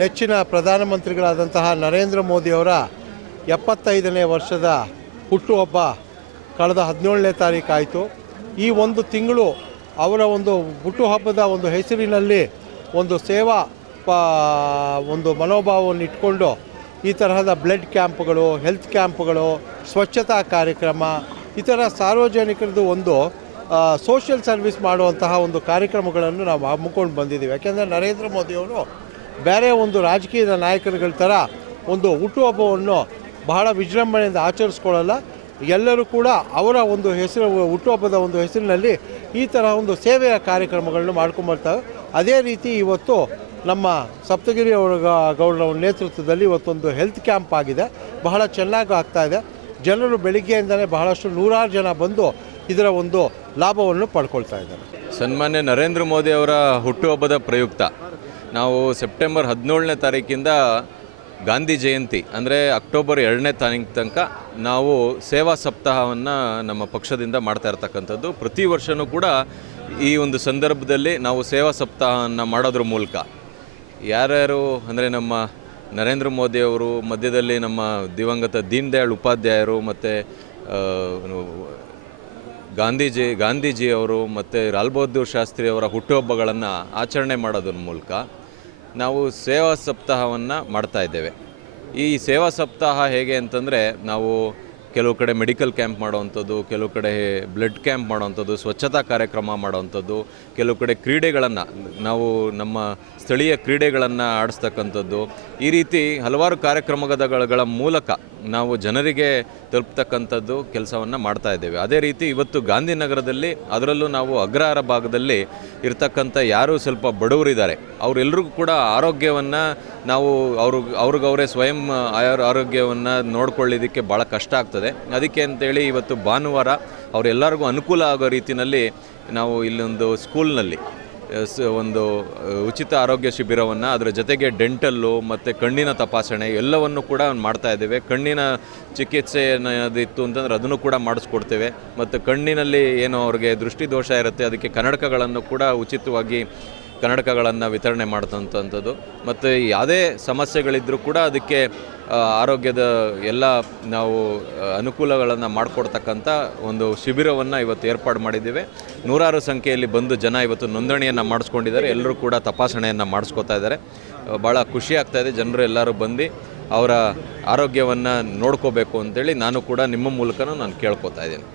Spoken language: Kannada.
ನೆಚ್ಚಿನ ಪ್ರಧಾನಮಂತ್ರಿಗಳಾದಂತಹ ನರೇಂದ್ರ ಮೋದಿಯವರ ಎಪ್ಪತ್ತೈದನೇ ವರ್ಷದ ಹುಟ್ಟುಹಬ್ಬ ಕಳೆದ ಹದಿನೇಳನೇ ತಾರೀಕಾಯಿತು ಈ ಒಂದು ತಿಂಗಳು ಅವರ ಒಂದು ಹುಟ್ಟುಹಬ್ಬದ ಒಂದು ಹೆಸರಿನಲ್ಲಿ ಒಂದು ಸೇವಾ ಒಂದು ಮನೋಭಾವವನ್ನು ಇಟ್ಕೊಂಡು ಈ ತರಹದ ಬ್ಲಡ್ ಕ್ಯಾಂಪ್ಗಳು, ಹೆಲ್ತ್ ಕ್ಯಾಂಪ್ಗಳು, ಸ್ವಚ್ಛತಾ ಕಾರ್ಯಕ್ರಮ ಈ ಥರ ಸಾರ್ವಜನಿಕರದ್ದು ಒಂದು ಸೋಷಿಯಲ್ ಸರ್ವಿಸ್ ಮಾಡುವಂತಹ ಒಂದು ಕಾರ್ಯಕ್ರಮಗಳನ್ನು ನಾವು ಹಮ್ಮಿಕೊಂಡು ಬಂದಿದ್ದೀವಿ. ಯಾಕೆಂದರೆ ನರೇಂದ್ರ ಮೋದಿಯವರು ಬೇರೆ ಒಂದು ರಾಜಕೀಯದ ನಾಯಕರುಗಳ ಥರ ಒಂದು ಹುಟ್ಟುಹಬ್ಬವನ್ನು ಬಹಳ ವಿಜೃಂಭಣೆಯಿಂದ ಆಚರಿಸ್ಕೊಳ್ಳಲ್ಲ. ಎಲ್ಲರೂ ಕೂಡ ಅವರ ಒಂದು ಹೆಸರು, ಹುಟ್ಟುಹಬ್ಬದ ಒಂದು ಹೆಸರಿನಲ್ಲಿ ಈ ಥರ ಒಂದು ಸೇವೆಯ ಕಾರ್ಯಕ್ರಮಗಳನ್ನು ಮಾಡ್ಕೊಂಬರ್ತವೆ ಅದೇ ರೀತಿ ಇವತ್ತು ನಮ್ಮ ಸಪ್ತಗಿರಿ ಅವರ ಗೌಡರ ನೇತೃತ್ವದಲ್ಲಿ ಇವತ್ತೊಂದು ಹೆಲ್ತ್ ಕ್ಯಾಂಪ್ ಆಗಿದೆ. ಬಹಳ ಚೆನ್ನಾಗಿ ಆಗ್ತಾ ಇದೆ. ಜನರು ಬೆಳಿಗ್ಗೆಯಿಂದಲೇ ಬಹಳಷ್ಟು ನೂರಾರು ಜನ ಬಂದು ಇದರ ಒಂದು ಲಾಭವನ್ನು ಪಡ್ಕೊಳ್ತಾ ಇದ್ದಾರೆ. ಸನ್ಮಾನ್ಯ ನರೇಂದ್ರ ಮೋದಿ ಅವರ ಹುಟ್ಟುಹಬ್ಬದ ಪ್ರಯುಕ್ತ. ನಾವು ಸೆಪ್ಟೆಂಬರ್ ಹದಿನೇಳನೇ ತಾರೀಕಿಂದ ಗಾಂಧಿ ಜಯಂತಿ, ಅಂದರೆ ಅಕ್ಟೋಬರ್ ಎರಡನೇ ತಾರೀಕು ತನಕ ನಾವು ಸೇವಾ ಸಪ್ತಾಹವನ್ನು ನಮ್ಮ ಪಕ್ಷದಿಂದ ಮಾಡ್ತಾ ಇರ್ತಕ್ಕಂಥದ್ದು. ಪ್ರತಿ ವರ್ಷವೂ ಕೂಡ ಈ ಒಂದು ಸಂದರ್ಭದಲ್ಲಿ ನಾವು ಸೇವಾ ಸಪ್ತಾಹವನ್ನು ಮಾಡೋದ್ರ ಮೂಲಕ. ಯಾರ್ಯಾರು ಅಂದರೆ ನಮ್ಮ ನರೇಂದ್ರ ಮೋದಿ ಅವರು ಮಧ್ಯದಲ್ಲಿ ನಮ್ಮ ದಿವಂಗತ ದೀನ್ ದಯಾಳ್ ಉಪಾಧ್ಯಾಯರು ಮತ್ತು ಗಾಂಧೀಜಿ, ಗಾಂಧೀಜಿಯವರು ಮತ್ತು ಲಾಲ್ ಬಹದ್ದೂರ್ ಶಾಸ್ತ್ರಿ ಅವರ ಹುಟ್ಟುಹಬ್ಬಗಳನ್ನು ಆಚರಣೆ ಮಾಡೋದ್ರ ಮೂಲಕ ನಾವು ಸೇವಾ ಸಪ್ತಾಹವನ್ನು ಮಾಡ್ತಾ ಇದ್ದೇವೆ. ಈ ಸೇವಾ ಸಪ್ತಾಹ ಹೇಗೆ ಅಂತಂದರೆ ನಾವು ಕೆಲವು ಕಡೆ ಮೆಡಿಕಲ್ ಕ್ಯಾಂಪ್ ಮಾಡೋವಂಥದ್ದು, ಕೆಲವು ಕಡೆ ಬ್ಲಡ್ ಕ್ಯಾಂಪ್ ಮಾಡೋವಂಥದ್ದು, ಸ್ವಚ್ಛತಾ ಕಾರ್ಯಕ್ರಮ ಮಾಡೋವಂಥದ್ದು, ಕೆಲವು ಕಡೆ ಕ್ರೀಡೆಗಳನ್ನು ನಾವು ನಮ್ಮ ಸ್ಥಳೀಯ ಕ್ರೀಡೆಗಳನ್ನು ಆಡಿಸ್ತಕ್ಕಂಥದ್ದು. ಈ ರೀತಿ ಹಲವಾರು ಕಾರ್ಯಕ್ರಮಗಳ ಮೂಲಕ ನಾವು ಜನರಿಗೆ ತಲುಪ್ತಕ್ಕಂಥದ್ದು ಕೆಲಸವನ್ನು ಮಾಡ್ತಾ ಇದ್ದೇವೆ. ಅದೇ ರೀತಿ ಇವತ್ತು ಗಾಂಧಿನಗರದಲ್ಲಿ ಅದರಲ್ಲೂ ನಾವು ಅಗ್ರಹಾರ ಭಾಗದಲ್ಲಿ ಇರ್ತಕ್ಕಂಥ ಯಾರು ಸ್ವಲ್ಪ ಬಡವರಿದ್ದಾರೆ ಅವರೆಲ್ಲರಿಗೂ ಕೂಡ ಆರೋಗ್ಯವನ್ನು ನಾವು ಅವರು, ಅವ್ರಿಗವರೇ ಸ್ವಯಂ ಆರೋಗ್ಯವನ್ನು ನೋಡ್ಕೊಳ್ಳೋದಕ್ಕೆ ಭಾಳ ಕಷ್ಟ ಆಗ್ತದೆ. ಅದಕ್ಕೆ ಅಂತೇಳಿ ಇವತ್ತು ಭಾನುವಾರ ಅವರೆಲ್ಲರಿಗೂ ಅನುಕೂಲ ಆಗೋ ರೀತಿಯಲ್ಲಿ ನಾವು ಇಲ್ಲೊಂದು ಸ್ಕೂಲ್ನಲ್ಲಿ ಒಂದು ಉಚಿತ ಆರೋಗ್ಯ ಶಿಬಿರವನ್ನು ಅದರ ಜೊತೆಗೆ ಡೆಂಟಲ್ಲು ಮತ್ತು ಕಣ್ಣಿನ ತಪಾಸಣೆ ಎಲ್ಲವನ್ನು ಕೂಡ ಮಾಡ್ತಾ ಇದ್ದೇವೆ. ಕಣ್ಣಿನ ಚಿಕಿತ್ಸೆ ಏನಾದಿತ್ತು ಅಂತಂದ್ರೆ ಅದನ್ನು ಕೂಡ ಮಾಡಿಸ್ಕೊಡ್ತೇವೆ. ಮತ್ತು ಕಣ್ಣಿನಲ್ಲಿ ಏನೋ ಅವ್ರಿಗೆ ದೃಷ್ಟಿದೋಷ ಇರುತ್ತೆ, ಅದಕ್ಕೆ ಕನ್ನಡಕಗಳನ್ನು ಕೂಡ ಉಚಿತವಾಗಿ ಕನ್ನಡಕಗಳನ್ನು ವಿತರಣೆ ಮಾಡಿದಂಥದ್ದು ಮತ್ತು ಯಾವುದೇ ಸಮಸ್ಯೆಗಳಿದ್ದರೂ ಕೂಡ ಅದಕ್ಕೆ ಆರೋಗ್ಯದ ಎಲ್ಲ ನಾವು ಅನುಕೂಲಗಳನ್ನು ಮಾಡಿಕೊಡ್ತಕ್ಕಂಥ ಒಂದು ಶಿಬಿರವನ್ನು ಇವತ್ತು ಏರ್ಪಾಡು ಮಾಡಿದ್ದೇವೆ. ನೂರಾರು ಸಂಖ್ಯೆಯಲ್ಲಿ ಬಂದು ಜನ ಇವತ್ತು ನೋಂದಣಿಯನ್ನು ಮಾಡಿಸ್ಕೊಂಡಿದ್ದಾರೆ. ಎಲ್ಲರೂ ಕೂಡ ತಪಾಸಣೆಯನ್ನು ಮಾಡಿಸ್ಕೋತಾ ಇದ್ದಾರೆ. ಭಾಳ ಖುಷಿ ಆಗ್ತಾ ಇದೆ. ಜನರು ಎಲ್ಲರೂ ಬಂದು ಅವರ ಆರೋಗ್ಯವನ್ನು ನೋಡ್ಕೋಬೇಕು ಅಂತೇಳಿ ನಾನು ಕೂಡ ನಿಮ್ಮ ಮೂಲಕ ನಾನು ಕೇಳ್ಕೊತಾ ಇದ್ದೀನಿ.